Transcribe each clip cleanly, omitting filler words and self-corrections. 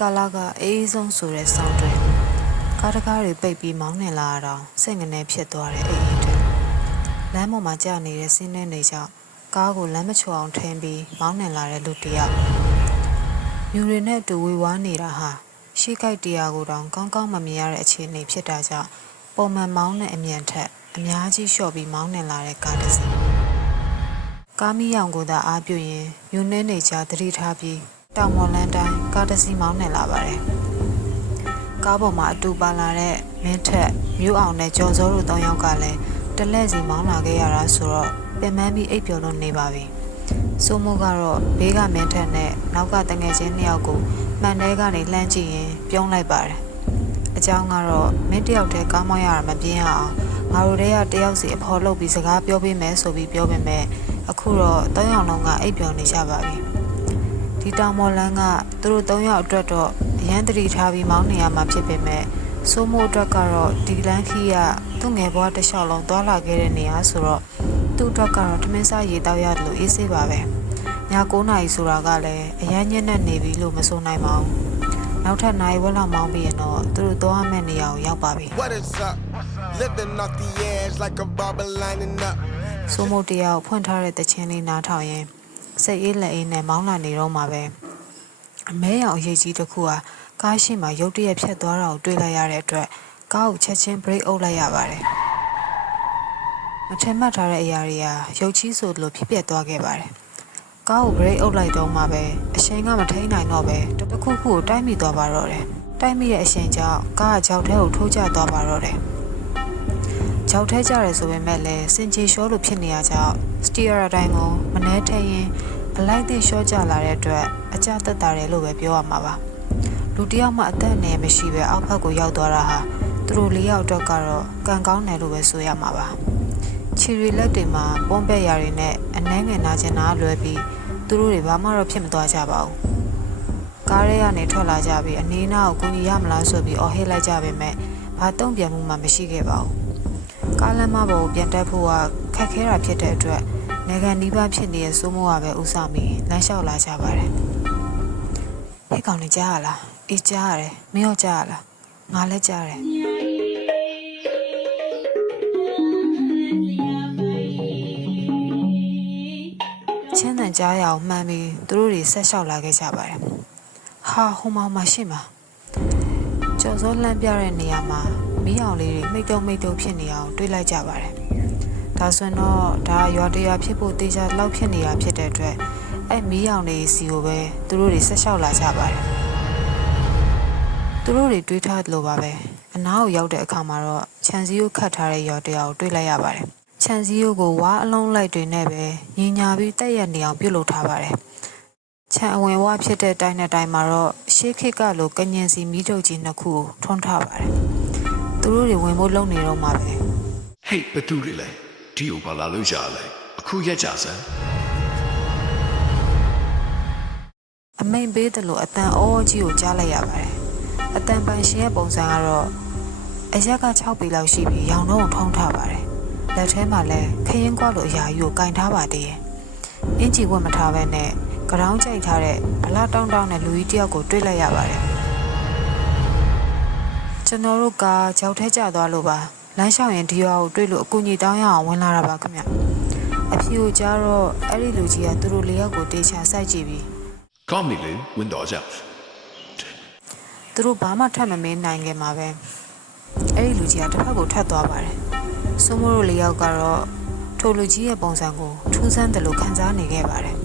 ကာလာကအေးဆုံးဆိုတဲ့ဆောင်းတွင်ကားတကားတွေပိတ်ပြီးမောင်းနှင်လာတော့စိတ်ငနေဖြစ်သွားတဲ့အိမ်တွေလမ်းပေါ်မှာကြာနေတဲ့စင်းနှင်းတွေကြောင့်ကားကိုလမ်းမချော်အောင်ထင်းပြီးမောင်းနှင်လာတဲ့လူတယောက်မြူတွေနဲ့အတူဝေဝါးနေတာဟာရှေ့ကိုက်တရားကိုတောင်ကောင်းကောင်းမမြင်ရတဲ့အခြေအနေဖြစ်တာကြောင့်ပုံမှန်မောင်းတဲ့အမြန်ထက်အများကြီးလျှော့ပြီးမောင်းနှင်လာတဲ့ကားတစ်စီးကားမီးရောင်ကိုသာအားပြုရင်မြူနှင်းတွေကြားသတိထားပြီးတောင်မော်လန်းတိုင်းကားတစ်စီးမောင်းနှင်လာပါတယ်ကားပေါ်မှာအတူပါလာတဲ့မင်းထက်မြို့အောင်နဲ့ကျော်စောတို့၃ယောက်ကလည်းတလက်စီမောင်းလာခဲ့ရတာဆိုတော့ပင်ပန်းပြီးအိပ်ပျော်လို့နေပါပြီစိုးမိုးကတော့ဘေးကမင်းထက်နဲ့နောက်ကတငယ်ချင်း၂ယောက်ကိုမှန်တဲကနေလှမ်းကြည့်ရင်ပြုံးလိုက်ပါတယ်အကြောင်းကတော့မင်းတယောက်တည်းကားမောင်းရတာမပြင်းရအောင်ငါတို့တည်းကတယောက်စီအဖော်လုပ်ပြီးစကားပြောပေးမယ်ဆိုပြီးပြောပေမဲ့အခုတော့၃ယောက်လုံးကအိပ်ပျော်နေကြပါပြီဒီတောင်မော်လန်းကသူတို့၃ယောက်အတွက်တော့အရန်တတိထားပြီးမောင်းနေရမှာဖြစ်ပေမဲ့စိုးမိုးအတွက်ကတော့ဒီလန်းခီးကသူ့ငယ်ဘွားတစ်လျှောက်လုံးသွားလာခဲ့တဲ့နေရာဆိုတော့သူ့အတွက်ကတော့ထမင်းစားရေတောက်ရတယ်လို့အေးဆေးပါပဲည9နာရီဆိုတာကလည်းအရန်ညံ့နေနေပြီလို့မဆိုနိုင်ပါဘူးနောက်ထပ်နိုင်ဝက်လောက်မောင်းပြီးရင်တော့သူတို့သွားမယ့်နေရာကိုရောက်ပါပြီစိုးမိုးတယောက်ဖွင့်ထားတဲ့တခြင်းလေးနားထောင်ရင်စိတ်အေးလက်အေးနဲ့မောင်းလာနေတော့မှာပဲအမဲရောင်အရေးကြီးတစ်ခုဟာကားရှိမှရုတ်တရက်ဖြတ်သွားတာကိုတွေ့လိုက်ရတဲ့အတွက်ကားကိုချက်ချင်း brake အုပ်လိုက်ရပါတယ်မထင်မှတ်ထားတဲ့အရာတွေကရုပ်ချီးဆိုလိုဖြစ်ပျက်သွားခဲ့ပါတယ်ကားကို brake အုပ်လိုက်တော့မှပဲအရှိန်ကမထိန်နိုင်တော့ပဲတခုခုကိုတိုက်မိသွားပါတော့တယ်တိုက်မိတဲ့အရှိန်ကြောင့်ကားကကြောက်ထဲကိုထိုးကျသွားပါတော့တယ်ကြောက်ထဲကျရဲဆိုပေမဲ့လည်းစင်ချီရှောလို့ဖြစ်နေရကြောင်းစတီယာတိုင်းကိုမနှဲထည့်ရင်အလိုက်တဲ့ရှော့ကျလာတဲ့အတွက်အကျသက်သာတယ်လို့ပဲပြောရမှာပါလူတယောက်မှအသက်နဲ့မရှိပဲအောက်ဘက်ကိုရောက်သွားတာဟာသူတို့၄ယောက်အတွက်ကတော့ကံကောင်းတယ်လို့ပဲဆိုရမှာပါခြေရီလက်တွေမှာပုံးပက်ရာတွေနဲ့အနှဲငယ်နာကျင်တာလွယ်ပြီးသူတို့တွေဘာမှတော့ဖြစ်မသွားကြပါဘူးကားရဲကနေထွက်လာကြပြီးအနီးနားကိုကူညီရမလားဆိုပြီးအော်ဟစ်လိုက်ကြပေမဲ့ဘာတုံ့ပြန်မှုမှမရှိခဲ့ပါဘူးကားလမ်းမပေါ်ကိုပြန်တက်ဖို့ကခက်ခဲတာဖြစ်တဲ့အတွက်နေကန်နီးပါးဖြစ်နေတဲ့စိုးမိုးကပဲဥဆောင်ပြီးလမ်းလျှောက်လာကြပါတယ်ဟဲ့ကောင်နေကြားရလားအေးကြားရတယ်မင်းရောကြားရလားငါလည်းကြားတယ်ချင်းတန်ကြားရအောင်မှန်ပြီးသူတို့တွေဆက်လျှောက်လာခဲ့ကြပါတယ်ဟာဟိုမှာရှိမှာကျော်စောလှမ်းပြတဲ့နေရာမှာမီးအောင်လေးတွေမိတ်တုံဖြစ်နေအောင်တွေးလိုက်ကြပါတယ်ဒါဆိုရင်တော့ဒါရွာတရာဖြစ်ဖို့တေချာလောက်ဖြစ်နေတာဖြစ်တဲ့အတွက်အဲ့မီးအောင်လေးစီကိုပဲသူတို့တွေဆက်လျှောက်လာကြပါတယ်သူတို့တွေတွေးထားတယ်လို့ပါပဲအနားကိုရောက်တဲ့အခါမှာတော့ခြံစည်းကိုခတ်ထားတဲ့ရွာတရာကိုတွေးလိုက်ရပါတယ်ခြံစည်းကိုဝါအလုံးလိုက်တွေနဲ့ပဲညင်ညာပြီးတက်ရက်နေအောင်ပြုတ်လုပ်ထားပါတယ်ခြံအဝင်ဝဖြစ်တဲ့တိုင်းနဲ့တိုင်းမှာတော့ရှေးခေတ်ကလိုကညင်စီမီးတုပ်ကြီးနှစ်ခုကိုထွန်းထားပါတယ်သူတို့တွေဝင်ဖို့လုပ်နေတော့မှာပဲဟေးဘသူတွေလဲဒီကိုဘာလာလို့ရလဲအခုရက်ကြစမ်းအမိန်ပေးတယ်လို့အတန်အောကြီးကိုကြားလိုက်ရပါတယ်အတန်ပိုင်ရှင်ရဲ့ပုံစံကတော့အရက်က6ပေလောက်ရှိပြီးရောင်တော့ထုံးထားပါတယ်လက်ထဲမှာလည်းခရင်ကွာလို့အရာကြီးကိုကင်ထားပါသေးတယ်အင်ဂျီဝတ်မထားဘဲနဲ့ကရောင်းကြိုက်ထားတဲ့ဗလာတောင်းနဲ့လူကြီးတယောက်ကိုတွေ့လိုက်ရပါတယ်ကျွန်တော်တို့ကကြောက်ထဲကျသွားလို့ပါလမ်းလျှောက်ရင်ဒီရွာကိုတွေ့လို့အကူကြီးတောင်းရအောင်ဝင်လာတာပါခင်ဗျအဖြူကိုကြားတော့အဲ့ဒီလူကြီးကသူတို့၄ယောက်ကိုတေချာစိုက်ကြည့်ပြီးကောင်းပြီလေဝင်တော့ကြသူတို့ဘာမှထပ်မမင်းနိုင်ခင်မှာပဲအဲ့ဒီလူကြီးကတစ်ဖက်ကိုထပ်သွားပါတယ်စိုးမိုးတို့၄ယောက်ကတော့ထိုလူကြီးရဲ့ပုံစံကိုထူးဆန်းတယ်လို့ခံစားနေခဲ့ပါတယ်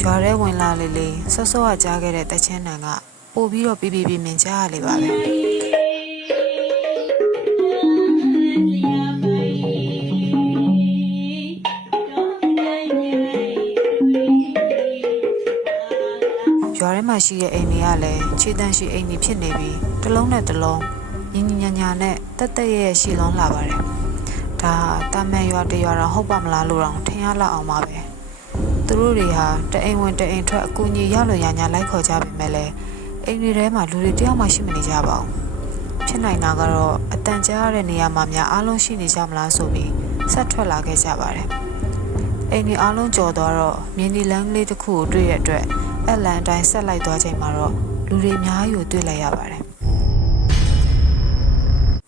ရွာထဲဝင်လာလေဆော့ဆော့ကကြားခဲ့တဲ့တချင်းနံကပို့ပြီးတော့ပြမြင်ကြားရလေပါပဲရွာထဲမှာရှိတဲ့အိမ်တွေကလည်းခြေတန်းရှိအိမ်တွေဖြစ်နေပြီးတစ်လုံးနဲ့တစ်လုံးညညာနဲ့တက်ရဲ့ရှီလုံးလာပါတယ်ဒါတာမန်ရွာတရွာတော့ဟုတ်ပါမလားလို့တော့ထင်ရလောက်အောင်ပါပဲသူတို့တွေဟာတအိမ်ဝင်တအိမ်ထွက်အကူကြီးရလို့ရညာလိုက်ခေါ်ကြပေမဲ့လည်းအိမ်တွေထဲမှာလူတွေတယောက်မှရှိမနေကြပါဘူးဖြစ်နိုင်တာကတော့အတန်ကြားရတဲ့နေရာမှာများအားလုံးရှိနေကြမလားဆိုပြီးဆက်ထွက်လာခဲ့ကြပါတယ်အိမ်တွေအားလုံးကြော်သွားတော့မြင်းဒီလမ်းလေးတစ်ခုကိုတွေ့ရတဲ့အတွက်အဲ့လန်အတိုင်းဆက်လိုက်သွားချိန်မှာတော့ လူတွေအများကြီးကိုတွေ့လိုက်ရပါတယ်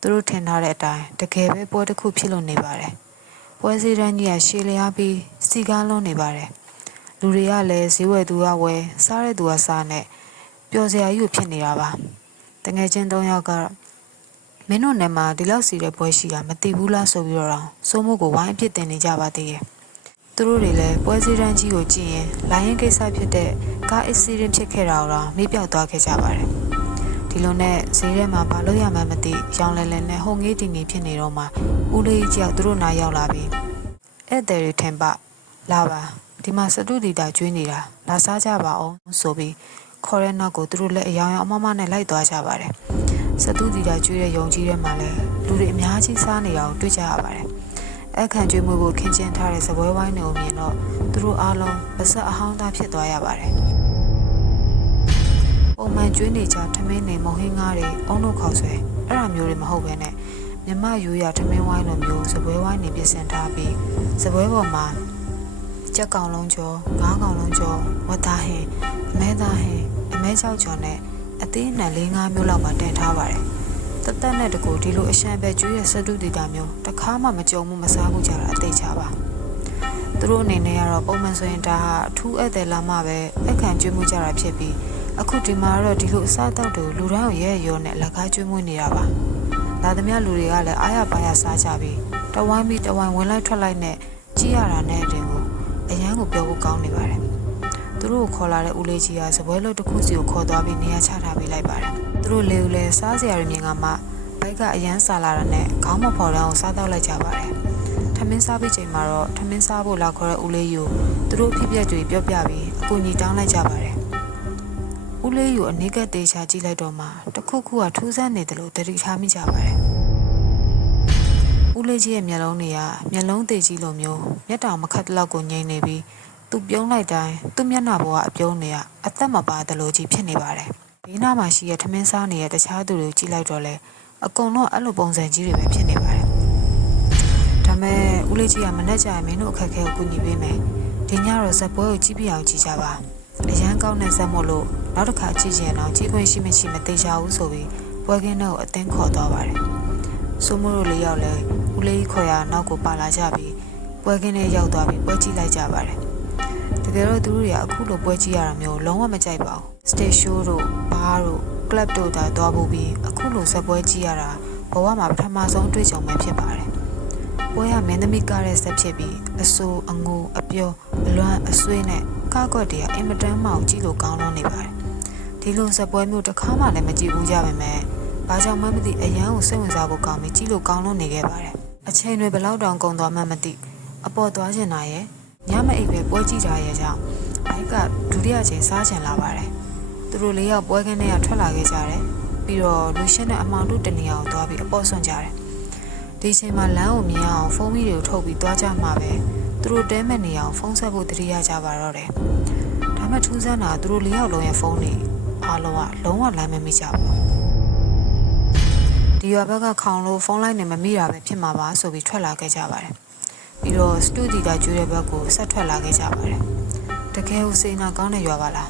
သူတို့ထင်ထားတဲ့အတိုင်းတကယ်ပဲပွဲတစ်ခုဖြစ်လို့နေပါတယ်ပွဲစည်းတန်းကြီးကရှည်လျားပြီးစီကားလုံးနေပါတယ်လူတွေကလည်းဈေးဝယ်သူကဝယ်စားတဲ့သူကစားနဲ့ပျော်စရာကြီးဖြစ်နေတာပါတငယ်ချင်း၃ယောက်ကမင်းတို့နဲ့မှဒီလောက်စီတဲ့ပွဲရှိတာမသိဘူးလားဆိုပြီးတော့စိုးမိုးကိုဝိုင်းအဖြစ်တင်နေကြပါသေးတယ်သူတို့တွေလည်းပွဲစည်းတန်းကြီးကိုကြည့်ရင်လိုင်းရင်ကိစ္စဖြစ်တဲ့ကားအက်ဆီဒန့်ဖြစ်ခဲ့တာတော့မေ့ပြောက်သွားခဲ့ကြပါတယ်ဒီလိုနဲ့ဈေးထဲမှာဘာလို့ရမှန်းမသိရောင်လဲလဲနဲ့ဟိုငေးတင်နေဖြစ်နေတော့မှဦးလေးကြီးကြောက်သူတို့နားရောက်လာပြီးဧည့်သည်တွေထင်ပလာပါဒီမှာစတုဒီတာကျွေးနေတာလာစားကြပါအောင်ဆိုပြီးခေါ်တဲ့နောက်ကိုသူတို့လည်းအယောင်ယောင်အမမနဲ့လိုက်သွားကြပါတယ်စတုဒီတာကျွေးတဲ့ယုံကြီးထဲမှာလည်းလူတွေအများကြီးစားနေတာကိုတွေ့ကြရပါတယ်အခန့်ကျွေးမှုကိုခင်းကျင်းထားတဲ့စပွဲဝိုင်းတွေကိုမြင်တော့သူတို့အားလုံးပါဆက်အဟောင်းသားဖြစ်သွားရပါတယ်ပုံမှန်ကျွေးနေကြထမင်းတွေမုံဟင်းငါးတွေအုံတို့ခေါက်ဆွဲအဲ့ဒါမျိုးတွေမဟုတ်ဘဲနဲ့မြမရိုးရထမင်းဝိုင်းလိုမျိုးစပွဲဝိုင်းတွေပြင်ဆင်ထားပြီးစပွဲပေါ်မှာကြက်ကောင်လုံးကျော်ငါးကောင်လုံးကျော်ဝတ်သားဟင်းအမဲသားဟင်းအမဲချောက်ကျော်နဲ့အသေးအနှံ၄၅မျိုးလောက်မှတင်ထားပါတယ်တသက်နဲ့တကူဒီလိုအရှံပဲကျွေးရစတုဒီတာမျိုးတခါမှမကြုံမှုမစားဘူးကြတာအသေးချပါသူတို့အနေနဲ့ကတော့ပုံမှန်ဆိုရင်ဒါဟာအထူးဧည့်သည်လာမှပဲအခန့်ကျွေးမှုကြတာဖြစ်ပြီးအခုဒီမှာတော့ဒီလိုအစားတောက်တွေလူတိုင်းရဲ့ရောနဲ့လက်ကားကျွေးမွေးနေတာပါလာသမျှလူတွေကလည်းအားရပါရစားကြပြီးတဝိုင်းပြီးတဝိုင်းဝင်လိုက်ထွက်လိုက်နဲ့ကြည့်ရတာနဲ့တင်ကိုအရန်ကိုပြောဖို့ကောင်းနေပါတယ်သူတို့ကိုခေါ်လာတဲ့ဦးလေးကြီးကစပွဲလို့တစ်ခုစီကိုခေါ်သွားပြီးနေရာချထားပေးလိုက်ပါတယ်သူတို့လေးဦးလည်းစားစရာတွေမြင်ကမှဘိုက်ကအရန်စားလာတာနဲ့ခေါင်းမဖော်တော့စားတော့လိုက်ကြပါတယ်ထမင်းစားပြီးချိန်မှာတော့ထမင်းစားဖို့လာခေါ်တဲ့ဦးလေးယူသူတို့ဖြစ်ပျက်တွေပြောပြပြီးအကူညီတောင်းလိုက်ကြပါတယ်ဦးလေးယူအနေကတေချာကြည့်လိုက်တော့မှတခုခုကထူးဆန်းနေတယ်လို့တတိထားမိကြပါတယ်ဦးလေးကြီးရဲ့မျက်လုံးတွေကမျက်လုံးသေးကြီးလိုမျိုးမျက်တောင်မခတ်လောက်ကိုငြိမ်နေပြီးသူပြုံးလိုက်တိုင်းသူ့မျက်နှာပေါ်ကအပြုံးတွေကအသက်မပါတယ်လို့ကြီးဖြစ်နေပါတယ်ဘေးနားမှာရှိတဲ့ထမင်းစားနေတဲ့တခြားသူတွေကိုကြည့်လိုက်တော့လဲအကုန်လုံးအဲ့လိုပုံစံကြီးတွေပဲဖြစ်နေပါတယ်ဒါမဲ့ဦးလေးကြီးကမနဲ့ကြရင်မင်းတို့အခက်အခဲကိုကူညီပေးမယ်ဒီညတော့ဇက်ပွဲကိုကြည့်ပြအောင်ကြည့်ကြပါအရန်ကောင်းတဲ့ဇက်မို့လို့နောက်တစ်ခါကြည့်ချင်အောင်ကြည့်ခွင့်ရှိမရှိမသိချဘူးဆိုပြီးပွဲကင်းတော့အတင်းခေါ်သွားပါတယ်စိုးမိုးတို့လေးယောက်လည်းဦးလေးခေါ်ရနောက်ကိုပါလာကြပြီးပွဲကင်းနဲ့ရောက်သွားပြီးပွဲကြည့်လိုက်ကြပါတယ်တကယ်တော့သူတို့တွေကအခုလိုပွဲကြည့်ရတာမျိုးလုံးဝမကြိုက်ပါဘူး stage show တို့ဘားတို့ club တို့တာသွားဖို့ပြီးအခုလိုဇက်ပွဲကြည့်ရတာဘဝမှာပထမဆုံးတွေ့ကြုံမှဖြစ်ပါတယ်ပွဲရမင်းသမီးကားတဲ့ဆက်ဖြစ်ပြီးအဆူအငိုအပြောအလွမ်းအဆွေးနဲ့ကားကွက်တွေကအင်မတန်မှကြည့်လို့ကောင်းလို့နေပါတယ်ဒီလိုဇက်ပွဲမျိုးတစ်ခါမှလည်းမကြည့်ဘူးကြပါမယ်ဘာကြောင့်မှမသိအရန်ကိုစိတ်ဝင်စားဖို့ကောင်းပြီးကြည့်လို့ကောင်းလို့နေခဲ့ပါတယ်အချိန်တွေဘယ်လောက်တောင်ကုန်သွားမှမသိအပေါ်သွားချင်တာရဲ့ညမအိပ်ပဲပွဲကြည့်ကြရဲ့ကြောင့်ဘိုက်ကဒုတိယချိန်စားချင်လာပါတယ်သူတို့လေးယောက်ပွဲခင်းထဲကထွက်လာခဲ့ကြတယ်ပြီးတော့လူရှင်းတဲ့အမောင်တို့တနေရာကိုသွားပြီးအပေါ်ဆွန့်ကြတယ်ဒီချိန်မှာလမ်းကိုမြင်အောင်ဖုန်းမီတွေကိုထုတ်ပြီးသွားကြမှာပဲသူတို့တဲမဲ့နေအောင်ဖုန်းဆက်ဖို့တတိယကြပါတော့တယ်ဒါမှထူးဆန်းတာသူတို့လေးယောက်လုံးရဲ့ဖုန်းတွေအားလုံးကလုံးဝလိုင်းမမိကြဘူးဒီရွာဘက်ကခေါင်လို့ဖုန်းလိုင်းနဲ့မမိတာပဲဖြစ်မှာပါဆိုပြီးထွက်လာခဲ့ကြပါတယ်ပြီးတော့စတူဒီတာကျွေးတဲ့ဘက်ကိုဆက်ထွက်လာခဲ့ကြပါတယ်တကယ်ကိုစိတ်နာကောင်းတဲ့ရွာပါလား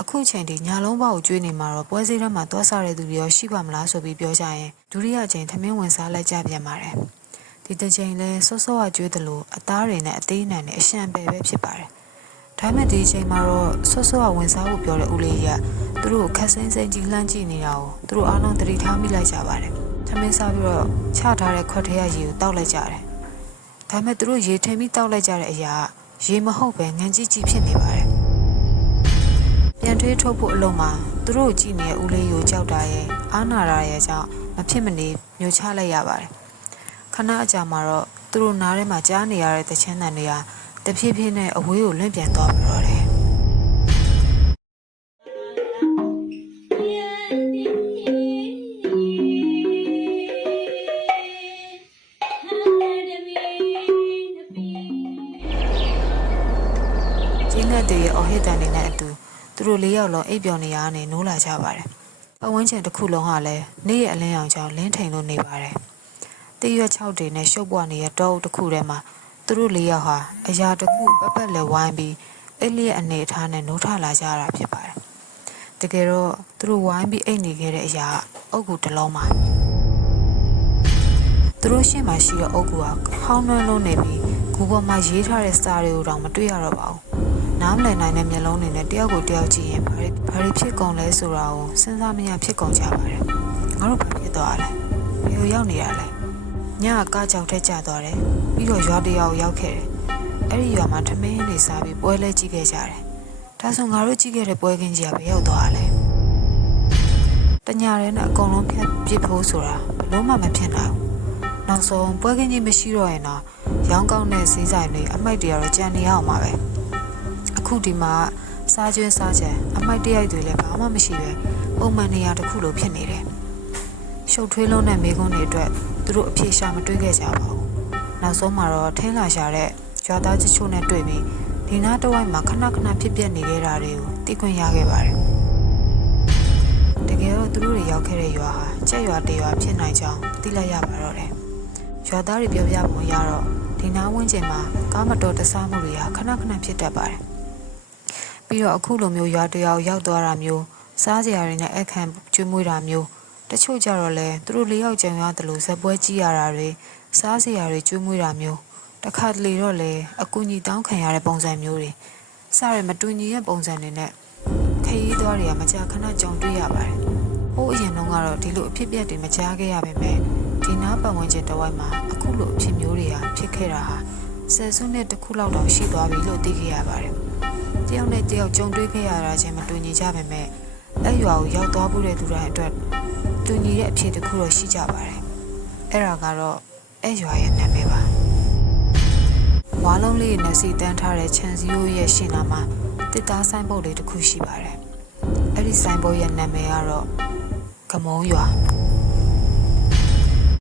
အခုချိန်ဒီညာလုံးပေါက်ကိုကျွေးနေမှာတော့ပွဲစည်းထဲမှာသွားစားတဲ့သူတွေရောရှိပါမလားဆိုပြီးပြောကြရင်ဒုတိယချိန်ထမင်းဝင်စားလိုက်ကြပြန်ပါတယ်ဒီတစ်ချိန်လဲစောစောကကျွေးတယ်လို့အသားတွေနဲ့အသေးနှံနဲ့အရှံပဲဖြစ်ပါတယ်ဒါမဲ့ဒီချိန်မှာတော့စောစောကဝင်စားဖို့ပြောတဲ့ဦးလေးကြီးကသူတို့ခက်စိမ့်စိမ့်ကြီးလှမ်းကြည့်နေတာကိုသူတို့အားလုံးသတိထားမိလိုက်ကြပါတယ်ထမင်းစားပြီးတော့ချထားတဲ့ခွက်ထဲကရေကိုတောက်လိုက်ကြတယ်ဒါမဲ့သူတို့ရေထင်ပြီးတောက်လိုက်ကြတဲ့အရာရေမဟုတ်ပဲငန်းကြီးကြီးဖြစ်နေပါတယ်ပြန်ထွေးထုတ်ဖို့အလုံးမှာသူတို့ကြည့်နေတဲ့ဦးလေးကိုကြောက်တာရဲ့အာနာတာရဲ့ကြောင့်မဖြစ်မနေမျိုးချလိုက်ရပါတယ်ခဏအကြာမှာတော့သူတို့နားထဲမှာကြားနေရတဲ့တချင်းတန်တွေကတဖြည်းဖြည်းနဲ့အဝေးကိုလွင့်ပြန်သွားပြီးတော့တယ်ကျင်းတဲ့တွေရဲ့အဟိတန်တွေနဲ့အတူသူတို့လေးယောက်လုံးအိပ်ပျော်နေရကနေနိုးလာကြပါတယ်။ပတ်ဝန်းကျင်တစ်ခုလုံးဟာလည်းနေ့ရဲ့အလင်းရောင်ကြောင့်လင်းထိန်လို့နေပါတယ်။တရွက်6တွေနဲ့ရှုပ်ပွားနေတဲ့တောအုပ်တစ်ခုထဲမှာသူတို့လေးယောက်ဟာအရာတစ်ခုပက်ပက်လဲဝိုင်းပြီးအဲ့လျက်အနေအထားနဲ့နိုးထလာကြတာဖြစ်ပါတယ်။ တကယ်တော့သူတို့ဝိုင်းပြီးအိတ်နေခဲ့တဲ့အရာအုတ်ကူတစ်လုံးမှာသူတို့ရှေ့မှာရှိတဲ့အုတ်ကူကဟောင်းနှွမ်းလုံးနေပြီးဂူပေါ်မှာရေးထားတဲ့စာတွေကိုတော့မတွေ့ရတော့ပါဘူးနားမလည်နိုင်တဲ့မျက်လုံးတွေနဲ့တယောက်ကိုတယောက်ကြည့်ရင်ဘာတွေဖြစ်ကုန်လဲဆိုတာကိုစဉ်းစားမရဖြစ်ကုန်ကြပါတယ်ငါတို့ဘာဖြစ်သွားလဲဘယ်ကိုရောက်နေရလဲညကကားကြောက်ထက်ကျသွားတယ်ပြီးတော့ရွာတရွာကိုရောက်ခဲ့တယ်အဲ့ဒီရွာမှာထမင်းတွေစားပြီးပွဲလဲကြည့်ခဲ့ကြတယ်ဒါဆိုငါတို့ကြည့်ခဲ့တဲ့ပွဲကင်းကြီးကဘယ်ရောက်သွားလဲတညာရဲနဲ့အကုန်လုံးဖြတ်ပစ်ဖို့ဆိုတာဘလို့မှမဖြစ်နိုင်ဘူးနောက်ဆုံးပွဲကင်းကြီးမရှိတော့ရင်တော့ရောင်းကောင်းတဲ့ဈေးဆိုင်တွေအမိုက်တွေကတော့ကြံနေရအောင်ပါပဲအခုဒီမှာစားကျွင်းစားချင်အမိုက်တရိုက်တွေလည်းဘာမှမရှိပဲပုံမှန်နေရာတစ်ခုလိုဖြစ်နေတယ်ရှုပ်ထွေးလုံးတဲ့မိကုန်းတွေအတွက်သူတို့အပြေရှာမတွေးခဲ့ကြပါဘူးနောက်ဆုံးမှာတော့ထင်းလာရှာတဲ့ကြွားသားချို့နဲ့တွေ့ပြီးဒီနားတစ်ဝိုက်မှာခဏခဏဖြစ်ပြနေခဲ့တာတွေကိုသိခွင့်ရခဲ့ပါတယ်တကယ်တော့သူတို့တွေရောက်ခဲ့တဲ့ရွာဟာကျက်ရွာတရွာဖြစ်နိုင်ကြောင်းသိလိုက်ရပါတော့တယ်ရွာသားတွေပြောပြပုံရတော့ဒီနားဝန်းကျင်မှာကားမတော်တဆမှုတွေဟာခဏခဏဖြစ်တတ်ပါတယ်ပြီးတော့အခုလိုမျိုးရွာတရွာရောက်သွားတာမျိုးစားစရာတွေနဲ့အခန့်ကျွေးမွေးတာမျိုးတချို့ကြတော့လဲသူတို့လေးယောက်ကြံရတယ်လို့ဇက်ပွဲကြီးရတာတွေစားစရာတွေကျွေးမွေးတာမျိုးတခါတလေတော့လဲအကူညီတောင်းခံရတဲ့ပုံစံမျိုးတွေစားရမတူညီတဲ့ပုံစံတွေနဲ့ခရီးသွားတွေကမကြာခဏကြုံတွေ့ရပါတယ်။ဟိုးအရင်တုန်းကတော့ဒီလိုအဖြစ်အပျက်တွေမကြားခဲ့ရပါပဲ။ဒီနားပတ်ဝန်းကျင်တစ်ဝိုက်မှာအခုလိုအဖြစ်မျိုးတွေဟာဖြစ်ခဲ့တာဟာဆယ်စုနှစ်တစ်ခုလောက်တောင်ရှိသွားပြီလို့သိခဲ့ရပါတယ်။တယောက်နဲ့တယောက်ကြုံတွေ့ခဲ့ရတာချင်းမတူညီကြပါပဲ။အဲ့ရွာကိုရောက်သွားဖို့တဲ့သူတိုင်းအတွက်တူညီတဲ့အဖြစ်တစ်ခုတော့ရှိကြပါတယ်။အဲ့ဒါကတော့အဲ့ရွာရဲ့နာမည်ပါ။ဝါလုံးလေးနဲ့စီတန်းထားတဲ့ခြံစည်းရိုးရဲ့ရှင်းလာမှာတစ်သားဆိုင်ပုတ်လေးတစ်ခုရှိပါတယ်။အဲ့ဒီဆိုင်ပုတ်ရဲ့နာမည်ကတော့ကမုံရွာ